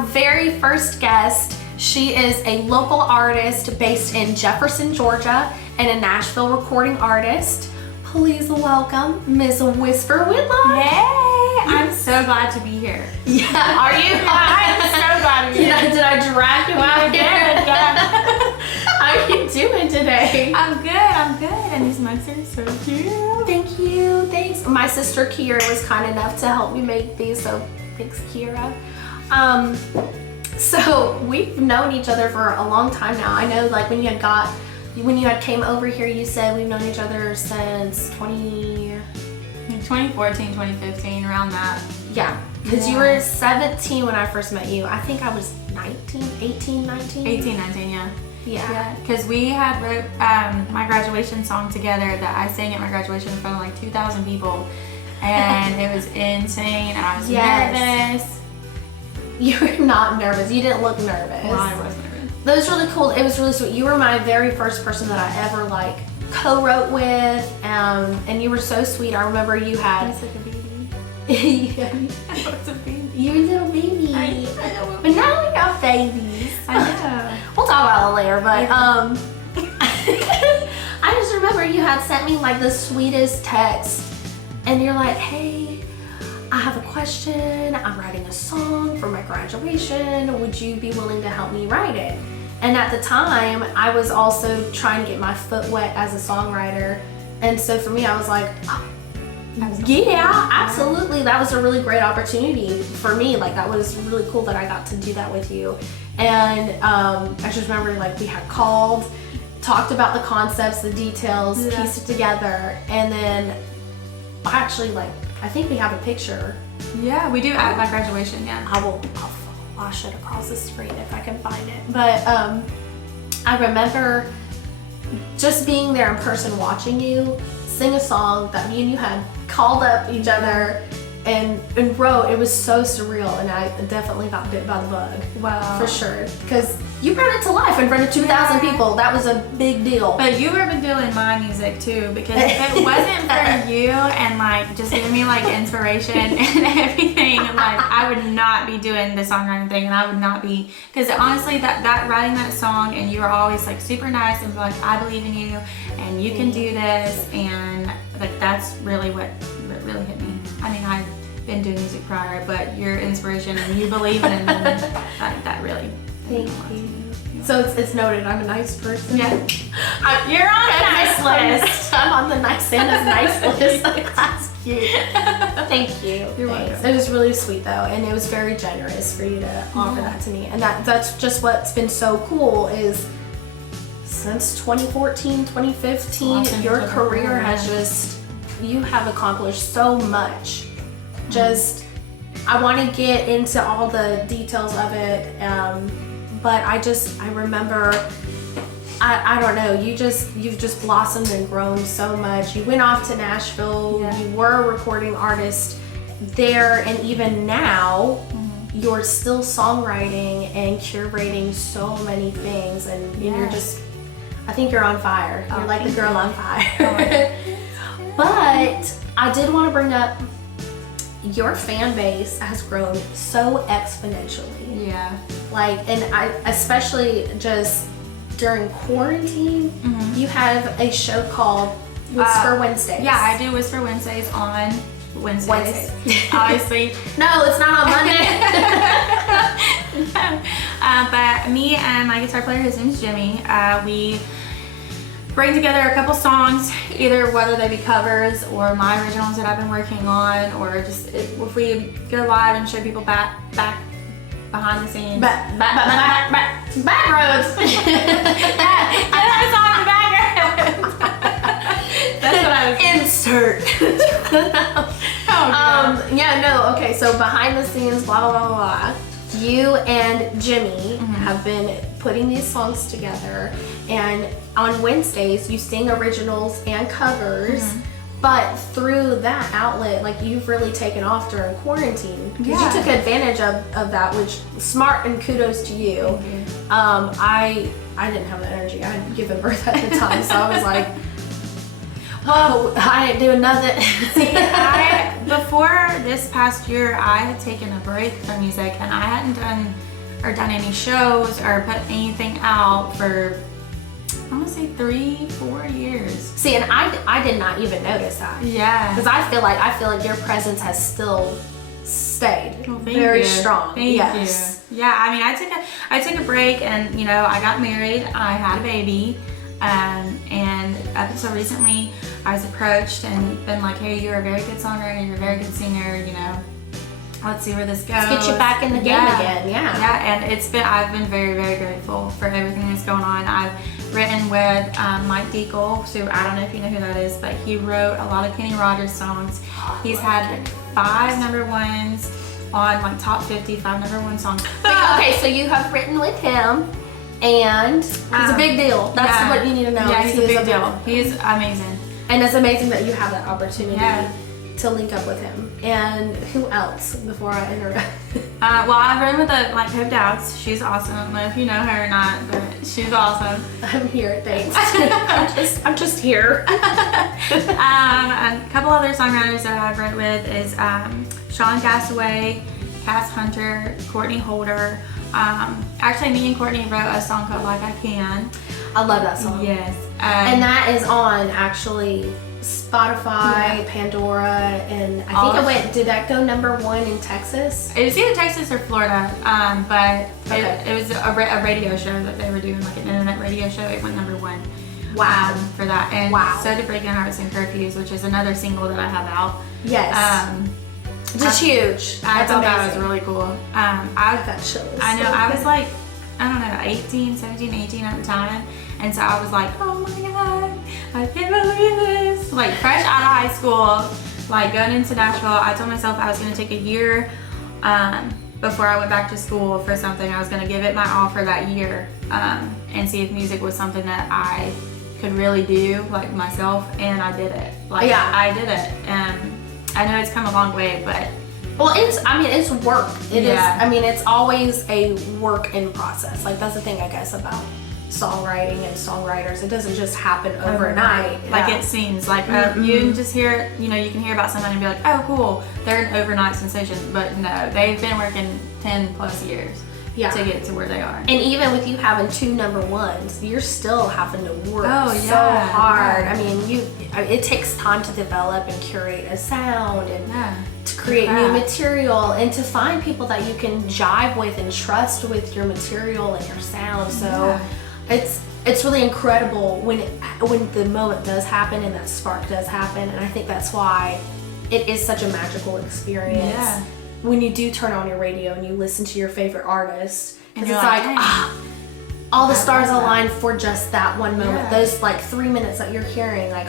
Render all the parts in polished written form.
our very first guest. She is a local artist based in Jefferson, Georgia, and a Nashville recording artist. Please welcome Miss Whisper Whitlock. Hey, I'm so glad to be here. Yeah, are you? I'm so glad to be here. Did I drag you out here? Yeah. How are you doing today? I'm good. And these mugs are so cute. Thank you, thanks. My sister Kira was kind enough to help me make these, so thanks, Kira. So we've known each other for a long time now. I know, like when you had came over here, you said we've known each other since 2014, 2015, around that. Yeah, because you were 17 when I first met you. I think I was 19, 18, 19? 18, 19, yeah. Yeah. Because we had wrote my graduation song together that I sang at my graduation in front of like 2,000 people. And it was insane, and I was nervous. You were not nervous. You didn't look nervous. Well, I was nervous. That was really cool. It was really sweet. You were my very first person that I ever like co-wrote with, and you were so sweet. I remember you had. I was like a baby. Yeah. I was a baby. You were a little baby. I know. But now we got babies. I know. We'll talk about it later, but I just remember you had sent me like the sweetest text, and you're like, hey, I have a question. I'm writing a song for my graduation. Would you be willing to help me write it? And at the time, I was also trying to get my foot wet as a songwriter. And so for me, I was like, yeah, absolutely. That was a really great opportunity for me. Like, that was really cool that I got to do that with you. And I just remember, like, we had called, talked about the concepts, the details, pieced it together, and then actually, like, I think we have a picture. Yeah, we do at my graduation, yeah. I'll flash it across the screen if I can find it. But I remember just being there in person, watching you sing a song that me and you had called up each other and wrote. It was so surreal, and I definitely got bit by the bug. Wow. For sure. Because you brought it to life in front of 2,000 people. That was a big deal. But you were doing my music too, because if it wasn't for you and like just giving me like inspiration and everything, like I would not be doing the songwriting thing, and I would not be, because honestly that writing that song, and you were always like super nice and like, I believe in you and you can do this, and like that's really what really hit me. I mean, I've been doing music prior, but your inspiration and you believing in me, that really. Thank you. So it's noted, I'm a nice person. Yeah. You're on a nice list. I'm on the nice Santa's nice list. That's cute. Thank you. You're welcome. It was really sweet though, and it was very generous for you to offer that to me. And that's just what's been so cool is since 2014, 2015, your career has just, you have accomplished so much. Just, I want to get into all the details of it, but I remember, I don't know, you've just blossomed and grown so much. You went off to Nashville, you were a recording artist there, and even now, you're still songwriting and curating so many things, and you're just, I think you're on fire. You're like the girl on fire. But I did want to bring up, your fan base has grown so exponentially. Yeah. Like, and I, especially just during quarantine, you have a show called Whisper Wednesdays. Yeah, I do Whisper Wednesdays on Wednesdays. Obviously. No, it's not on Monday. No. But me and my guitar player, his name's Jimmy, we bring together a couple songs, either whether they be covers or my originals that I've been working on, or just if we go live and show people back behind the scenes. Back roads. Yeah, a song in the background. That's what I was. Insert. Yeah, no, okay, so behind the scenes, blah, blah, blah, blah. You and Jimmy have been putting these songs together, and on Wednesdays you sing originals and covers, but through that outlet, like, you've really taken off during quarantine, because you took advantage of that, which smart, and kudos to you. I didn't have the energy. I had given birth at the time, so I was like, whoa, I ain't doing nothing. See, before this past year, I had taken a break from music, and I hadn't done or done any shows or put anything out for, I'm gonna say 3-4 years. See, and I did not even notice that. Yeah. Because I feel like your presence has still stayed very strong. Thank you. Yeah, I mean, I took a break, and you know, I got married, I had a baby, and up until recently, I was approached and been like, hey, you're a very good songwriter, you're a very good singer, you know, let's see where this goes. Let's get you back in the game again. Yeah, and I've been very, very grateful for everything that's going on. I've written with Mike Dekle, so I don't know if you know who that is, but he wrote a lot of Kenny Rogers songs. He's had 5 number ones on like top 50, 5 number one songs. Okay, so you have written with him, and he's a big deal. That's what you need to know. Yeah, he's a big deal. He's amazing. And it's amazing that you have that opportunity to link up with him. And who else before I interrupt? Well, I've written with Hope Dowds. She's awesome. I don't know if you know her or not, but she's awesome. I'm here, thanks. I'm just here. A couple other songwriters that I've written with is Sean Castaway, Cass Hunter, Courtney Holder. Actually, me and Courtney wrote a song called Like I Can. I love that song. Yes. And that is on actually Spotify, Pandora, and I think did that go number 1 in Texas? It was either Texas or Florida, but it was a radio show that they were doing, like an internet radio show. It went number 1. Wow. For that. And so did Breaking Hearts and Curfews, which is another single that I have out. Yes. Just huge. I thought that was really cool. I got chills. I know, I was like, I don't know, 17, 18 at the time. And so I was like, oh my God, I can't believe this. Like fresh out of high school, like going into Nashville, I told myself I was gonna take a year before I went back to school for something. I was gonna give it my all for that year and see if music was something that I could really do, like myself, and I did it. Like I did it. And I know it's come a long way, but well, it's work. It is. I mean, it's always a work in process. Like that's the thing, I guess, about songwriting and songwriters. It doesn't just happen overnight. Like it seems like you can just hear, you know, you can hear about somebody and be like, oh, cool, they're an overnight sensation. But no, they've been working 10 plus years to get to where they are. And even with you having 2 number 1s, you're still having to work so hard. I mean, it takes time to develop and curate a sound and to create new material and to find people that you can jive with and trust with your material and your sound. So it's really incredible when the moment does happen and that spark does happen. And I think that's why it is such a magical experience. Yeah. When you do turn on your radio and you listen to your favorite artist, because it's like, all the stars align for just that one moment. Those like 3 minutes that you're hearing, like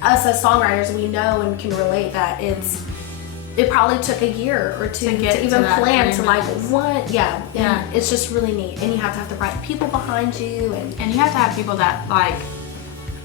us as songwriters, we know and can relate that it probably took a year or 2 to even plan to like what, and it's just really neat. And you have to have the right people behind you, and you have to have people that like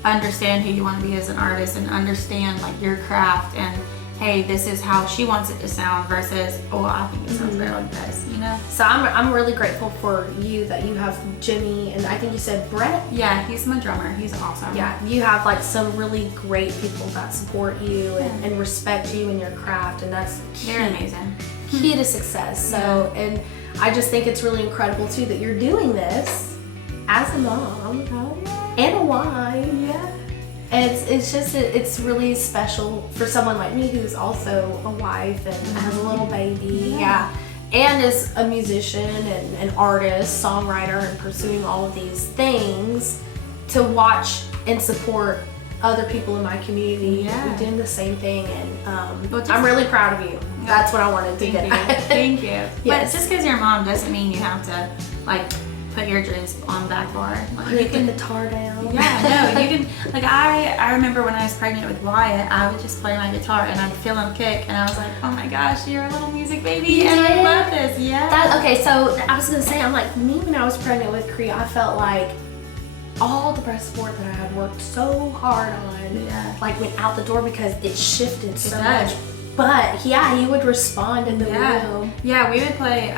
understand who you want to be as an artist and understand like your craft and hey, this is how she wants it to sound versus, oh, I think it sounds better like this, you know? So I'm really grateful for you that you have Jimmy, and I think you said Brett? Yeah, he's my drummer. He's awesome. Yeah, you have like some really great people that support you and respect you and your craft, and that's they're amazing. Key to success. So, and I just think it's really incredible too that you're doing this as a mom and a wife. Yeah. It's really special for someone like me who's also a wife and has a little baby. And is a musician and an artist, songwriter, and pursuing all of these things, to watch and support other people in my community doing the same thing. And I'm really proud of you. That's what I wanted to get at. Thank you. Yes. But just because you're a mom doesn't mean you have to like put your dreams on back bar. Like, you can guitar down. Yeah, no, you can. Like I remember when I was pregnant with Wyatt, I would just play my guitar and I'd feel him kick, and I was like, oh my gosh, you're a little music baby, and I love this. Yeah. Okay, so I was gonna say, I'm like, me when I was pregnant with Cree, I felt like all the breast support that I had worked so hard on, like went out the door because it shifted so much. But he would respond in the womb. Yeah, we would play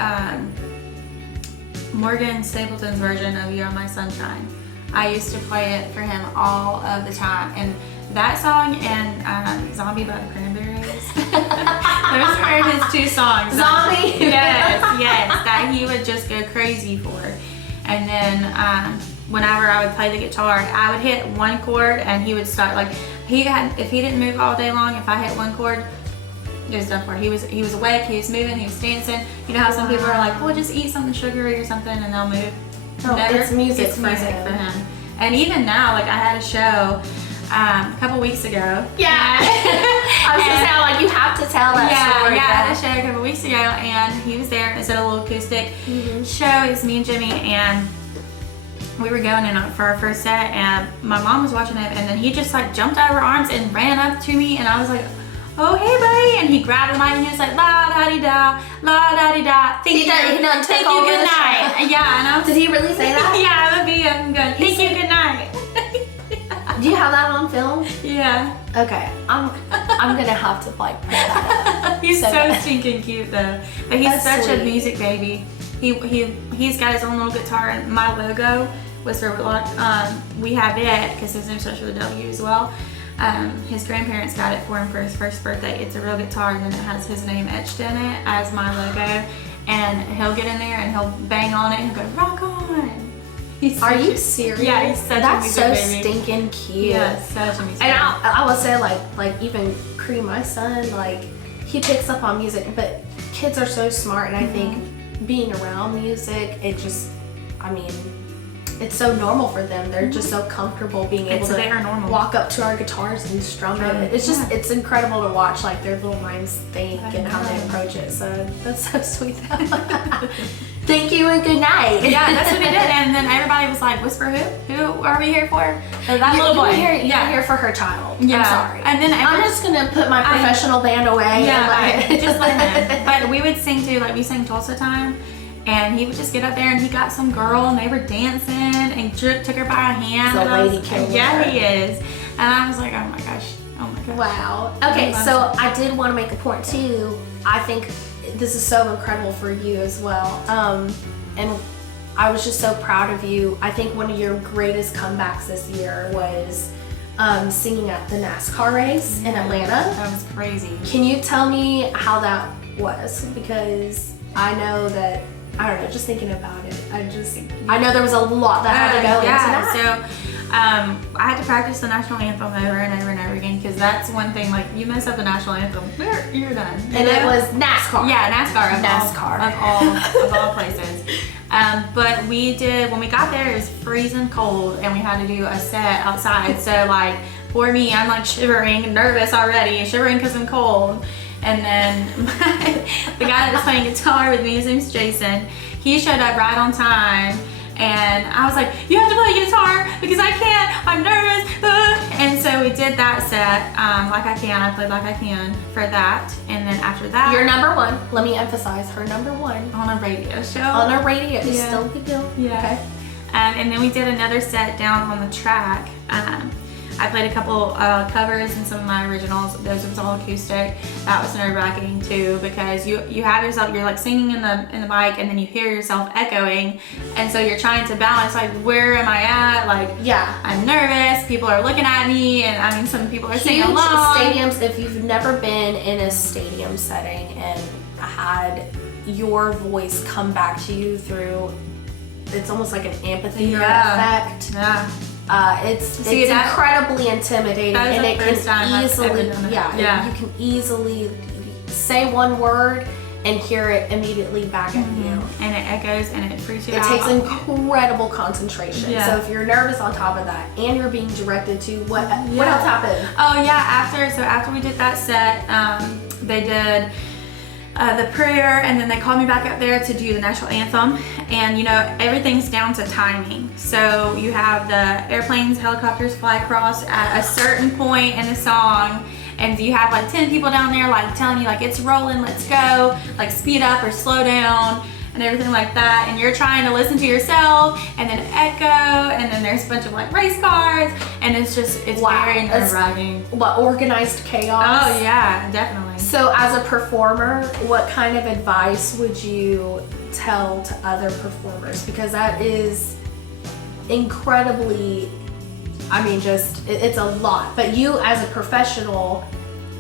Morgan Stapleton's version of You Are My Sunshine. I used to play it for him all of the time, and that song and Zombie by the Cranberries. Those were his 2 songs. Zombie. Yes, that he would just go crazy for. And then whenever I would play the guitar, I would hit 1 chord and he would start like if he didn't move all day long, if I hit 1 chord, it was done for. He was awake, he was moving, he was dancing. You know how some people are like, well, just eat something sugary or something and they'll move. No, it's music for him. him. And even now, like I had a show a couple weeks ago. Yeah. I was just saying, like, you have to tell that story. Yeah, I had a show a couple weeks ago and he was there. It's at a little acoustic show. It was me and Jimmy and we were going in for our first set and my mom was watching him and then he just like jumped out of her arms and ran up to me and I was like, oh, hey, buddy. And he grabbed the mic and he was like, la-da-dee-da, la-da-dee-da. Thank you, good night. Yeah, and I was, did he really say that? Yeah, it would be good. Thank you, good night. Do you have that on film? Yeah. Okay, I'm gonna have to like put that up. He's so stinking cute though. But he's such a music baby. He's got his own little guitar and my logo, Whisper Whitlock, we have it because his name starts with a W as well. His grandparents got it for him for his first birthday. It's a real guitar and then it has his name etched in it as my logo. And he'll get in there and he'll bang on it and he'll go, rock on. Are you serious? Yeah, he's such a music baby. Stinking cute. Yeah, such a music baby. And I would say like even Cream, my son, like he picks up on music, but kids are so smart and I think being around music, it's so normal for them. They're just so comfortable being able to walk up to our guitars and strum it. It's just, it's incredible to watch like their little minds think and how they approach it. So that's so sweet. Thank you and good night. Yeah, that's what we did. And then everybody was like, Whisper who? Who are we here for? That little boy. You're here for her child. Yeah. I'm sorry. And then I'm just going to put my professional band away. Yeah, just let him. But we would sing too, like we sang Tulsa Time. And he would just get up there and he got some girl and they were dancing and took her by a hand. He's a lady killer. Yeah, he is. And I was like, oh my gosh. Wow. Okay, so I did want to make a point too. I think this is so incredible for you as well. And I was just so proud of you. I think one of your greatest comebacks this year was singing at the NASCAR race in Atlanta. That was crazy. Can you tell me how that was? Because I know that, I don't know, just thinking about it, I know there was a lot that had to go into that. So I had to practice the national anthem over and over and over again because that's one thing, like you mess up the national anthem, you're done. And it was NASCAR. Yeah, NASCAR. Of all places. But we did, when we got there, it was freezing cold and we had to do a set outside. So like, poor me, I'm like shivering, nervous already, shivering because I'm cold. And then the guy that was playing guitar with me, his name's Jason, he showed up right on time. And I was like, you have to play guitar because I can't, I'm nervous. And so we did that set, Like I Can. I played Like I Can for that. And then after that. You're number one. Let me emphasize, her number one. On a radio show. On a radio. It's still a big deal. Yeah. Okay. And then we did another set down on the track. I played a couple covers and some of my originals. Those was all acoustic. That was nerve-wracking too because you have yourself, you're like singing in the mic and then you hear yourself echoing, and so you're trying to balance like where am I at? Like I'm nervous. People are looking at me, and I mean some people are singing along. Stadiums. If you've never been in a stadium setting and had your voice come back to you through, it's almost like an amphitheater effect. Yeah. It's incredibly intimidating, and it can easily, you can easily say one word and hear it immediately back at you. And it echoes and it freaks you out. It takes incredible concentration. Yeah. So if you're nervous on top of that and you're being directed to what else happened? Oh yeah, after we did that set, they did the prayer, and then they called me back up there to do the national anthem. And you know, everything's down to timing. So you have the airplanes, helicopters fly across at a certain point in the song, and you have like 10 people down there like telling you like it's rolling, let's go, like speed up or slow down and everything like that. And you're trying to listen to yourself and then echo, and then there's a bunch of like race cars, and it's very nerve-wracking. What, organized chaos? Oh yeah, definitely. So as a performer, what kind of advice would you tell to other performers? Because that is incredibly, I mean, just, it's a lot. But you as a professional,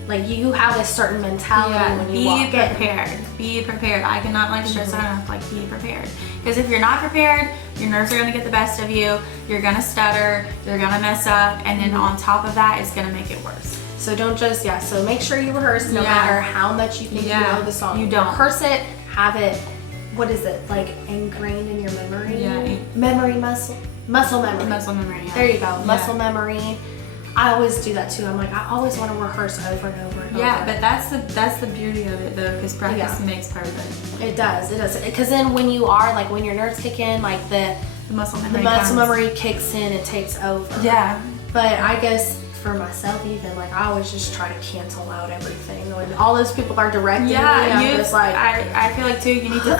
like you have a certain mentality when you walk in. Be prepared. I cannot like stress that enough. Like, be prepared. Because if you're not prepared, your nerves are gonna get the best of you. You're gonna stutter. You're gonna mess up, and then on top of that, it's gonna make it worse. So don't just so make sure you rehearse no matter how much you think you know the song. You don't rehearse it. Have it. What is it like ingrained in your memory? Yeah. Memory muscle memory. Muscle memory. Yeah. There you go. Muscle memory. I always do that too. I'm like, I always want to rehearse over and over and over. Yeah, but that's the beauty of it though, because practice makes perfect. It does. Because then when you are like when your nerves kick in, like the muscle memory kicks in and takes over. Yeah. But I guess for myself even, like I always just try to cancel out everything. When all those people are directing me, I'm just like I feel like too, you need to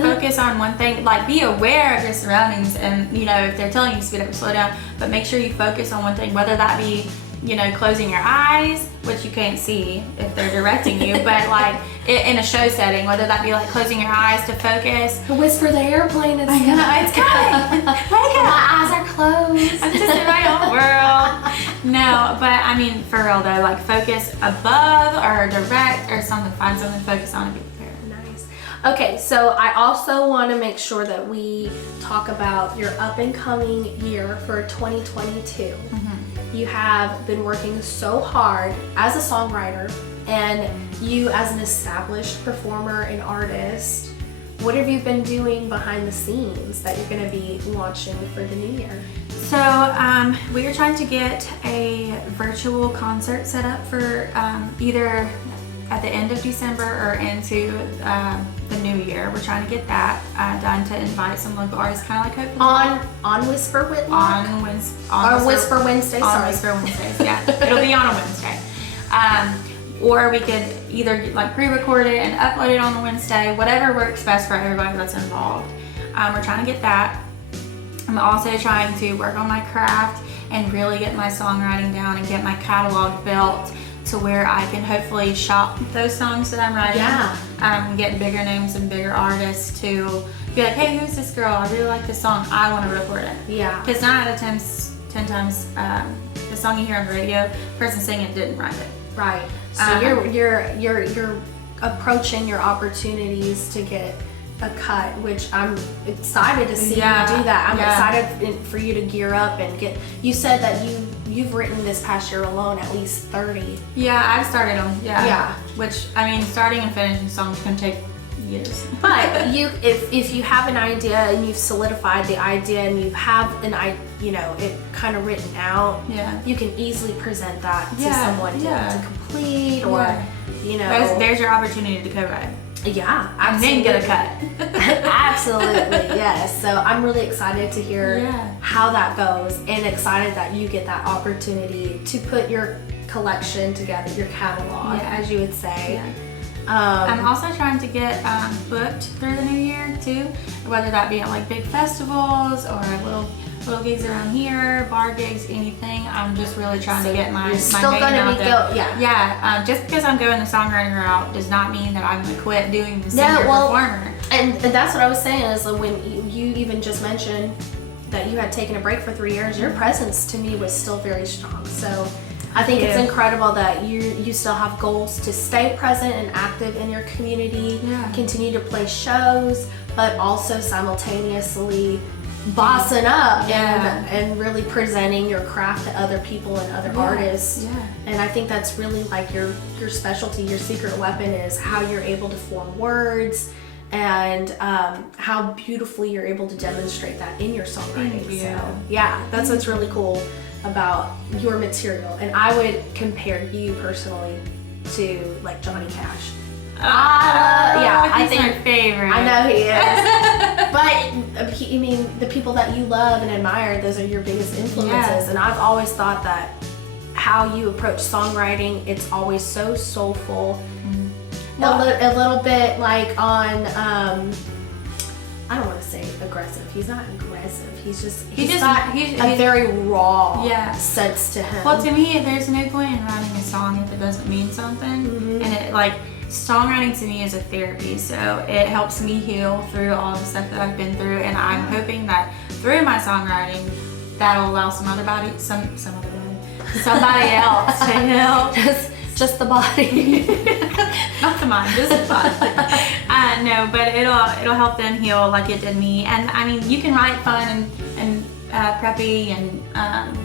focus on one thing. Like, be aware of your surroundings, and you know, if they're telling you to speed up or slow down, but make sure you focus on one thing, whether that be, you know, closing your eyes, which you can't see if they're directing you, but like in a show setting, whether that be like closing your eyes to focus. Whisper the airplane is coming. It's coming. My eyes are closed. I'm just in my own world. No, but I mean, for real though, like focus above or direct or something. Find something to focus on and be prepared. Nice. Okay, so I also want to make sure that we talk about your up and coming year for 2022. You have been working so hard as a songwriter, and you as an established performer and artist. What have you been doing behind the scenes that you're going to be launching for the new year? So we are trying to get a virtual concert set up for either at the end of December or into the new year. We're trying to get that done to invite some local artists, kind of like hopefully on Whisper Whitlock? on Whisper Wednesday. On Whisper Wednesdays, yeah. It'll be on a Wednesday. Or we could either like pre-record it and upload it on the Wednesday, whatever works best for everybody that's involved. We're trying to get that. I'm also trying to work on my craft and really get my songwriting down and get my catalog built to where I can hopefully shop those songs that I'm writing. Yeah. Get bigger names and bigger artists to be like, hey, who's this girl? I really like this song. I want to record it. Yeah. Because 9 out of 10 times, the song you hear on the radio, the person singing it didn't write it. Right. So you're approaching your opportunities to get a cut, which I'm excited to see you do that. I'm excited for you to gear up and get. You said that you've written this past year alone at least 30. Yeah, I've started them. Yeah. Which, I mean, starting and finishing songs can take years. But if you have an idea and you've solidified the idea and you have it kind of written out, you can easily present that to someone to complete or there's your opportunity to co-write. Yeah, and then get a cut. Absolutely, yes. So I'm really excited to hear how that goes, and excited that you get that opportunity to put your collection together, your catalog, as you would say. I'm also trying to get booked through the new year too, whether that be at like big festivals or little gigs around here, bar gigs, anything. I'm just really trying to get my name out there. Just because I'm going the songwriting route does not mean that I'm going to quit doing the singer-performer. And that's what I was saying is that when you even just mentioned that you had taken a break for 3 years, your presence to me was still very strong. So I think it's incredible that you still have goals to stay present and active in your community, continue to play shows, but also simultaneously bossing up and really presenting your craft to other people and other artists. And I think that's really like your specialty, your secret weapon is how you're able to form words and how beautifully you're able to demonstrate that in your songwriting. So that's what's really cool about your material. And I would compare you personally to like Johnny Cash. I think my favorite. I know he is. But the people that you love and admire, those are your biggest influences. And I've always thought that how you approach songwriting, it's always so soulful. A little bit like on I don't want to say aggressive. He's not aggressive. He's got a very raw sense to him. Well, to me, there's no point in writing a song if it doesn't mean something. And it songwriting to me is a therapy, so it helps me heal through all the stuff that I've been through, and I'm hoping that through my songwriting, that'll allow somebody else to heal. Just the body. Not the mind, just the body. No, but it'll help them heal like it did me. And I mean, you can write fun and preppy and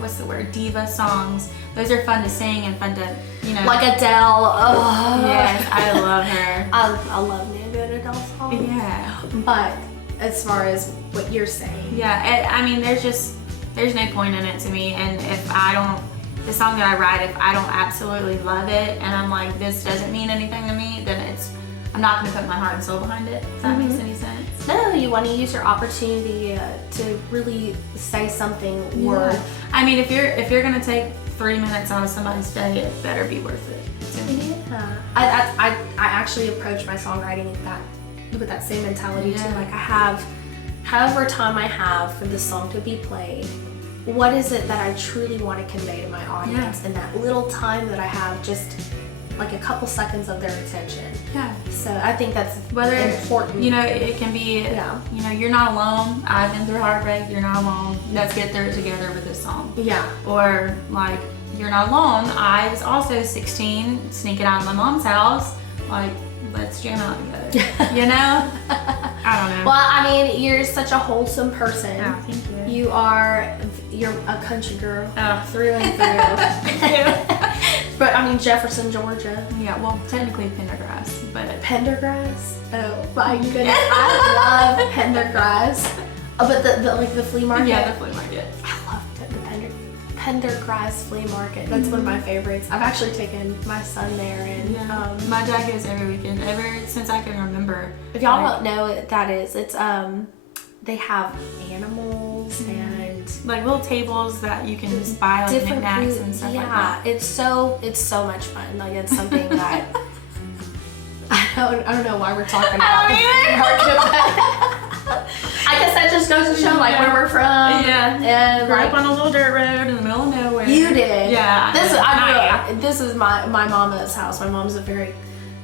what's the word, diva songs. Those are fun to sing and fun to, you know. Like Adele. Oh. Yes, I love her. I love me a good Adele song. Yeah. But as far as what you're saying. Yeah, I mean, there's no point in it to me. And if I don't, the song that I write, if I don't absolutely love it and I'm like, this doesn't mean anything to me, then I'm not going to put my heart and soul behind it, if that makes any sense. No, you want to use your opportunity to really say something worth. I mean, if you're going to take 3 minutes out of somebody's day, it better be worth it to me. Yeah. I actually approach my songwriting with that same mentality too. Like, I have, however time I have for this song to be played, what is it that I truly want to convey to my audience in that little time that I have, just like a couple seconds of their attention. Yeah. So I think that's important. You know, it can be, you know, you're not alone. I've been through heartbreak. You're not alone. Let's get through it together with this song. Yeah. Or like, you're not alone. I was also 16, sneaking out of my mom's house. Like, let's jam out together. You know? I don't know. Well, I mean, you're such a wholesome person. Oh, thank you. You're a country girl through and through. But I mean, Jefferson, Georgia. Yeah, well, technically Pendergrass, but Pendergrass. Oh my goodness, I love Pendergrass. Oh, but the flea market. Yeah, the flea market. I love the Pendergrass flea market. That's one of my favorites. I've actually taken my son there, and my dad goes every weekend, ever since I can remember. If y'all don't know what that is, it's they have animals and like little tables that you can just buy like knickknacks and stuff like that. It's so much fun. Like, it's something that I don't know why we're talking about the flea market. I guess that just goes to show like where we're from. Yeah. And grew like, up on a little dirt road in the middle of nowhere. You did. Yeah. This is my mama's house. My mom's a very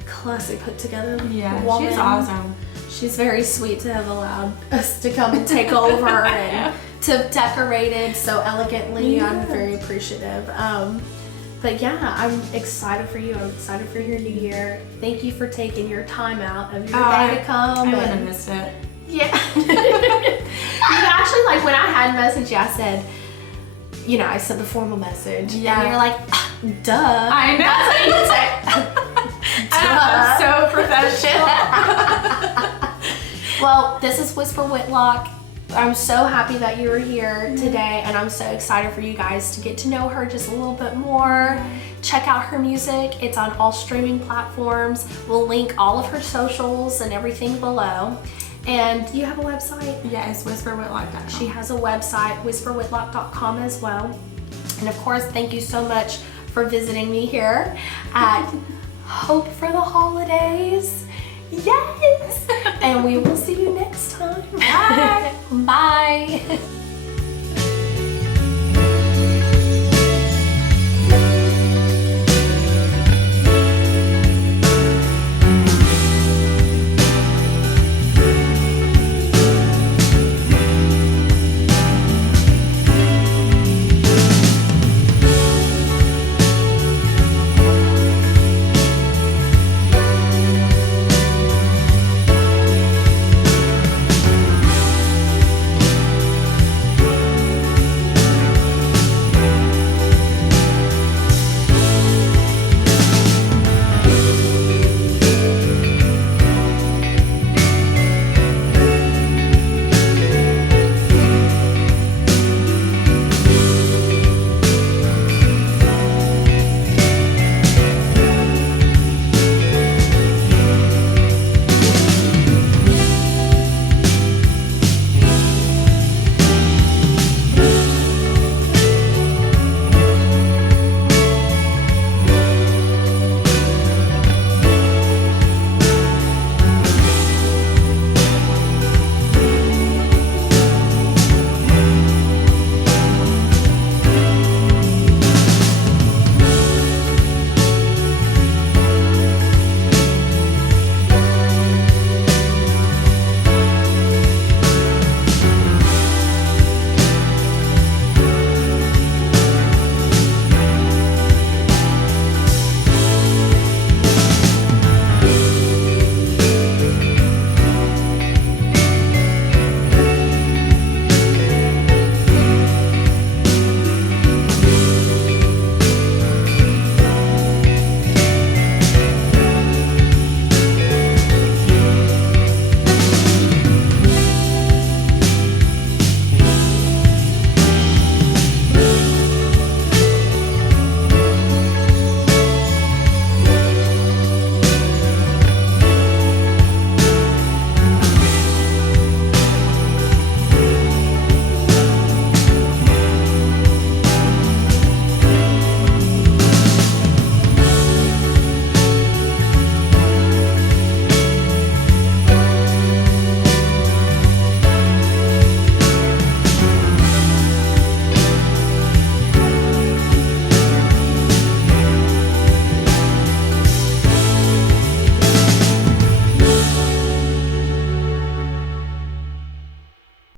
classy, put together woman. She's awesome. She's very sweet to have allowed us to come and take over and to have decorated so elegantly. Yes. I'm very appreciative. But yeah, I'm excited for you. I'm excited for your new year. Thank you for taking your time out of your day to come. I wouldn't have missed it. Yeah. You actually, like, when I had messaged you, I said, you know, I said the formal message. Yeah. And you're like, duh. I know. That's what you say. I'm so professional. Well, this is Whisper Whitlock. I'm so happy that you were here today, and I'm so excited for you guys to get to know her just a little bit more. Check out her music. It's on all streaming platforms. We'll link all of her socials and everything below. And you have a website? Yes, whisperwhitlock.com. She has a website, whisperwhitlock.com as well. And of course, thank you so much for visiting me here at Hope for the Holidays. Yes! And we will see you next time. Bye! Bye!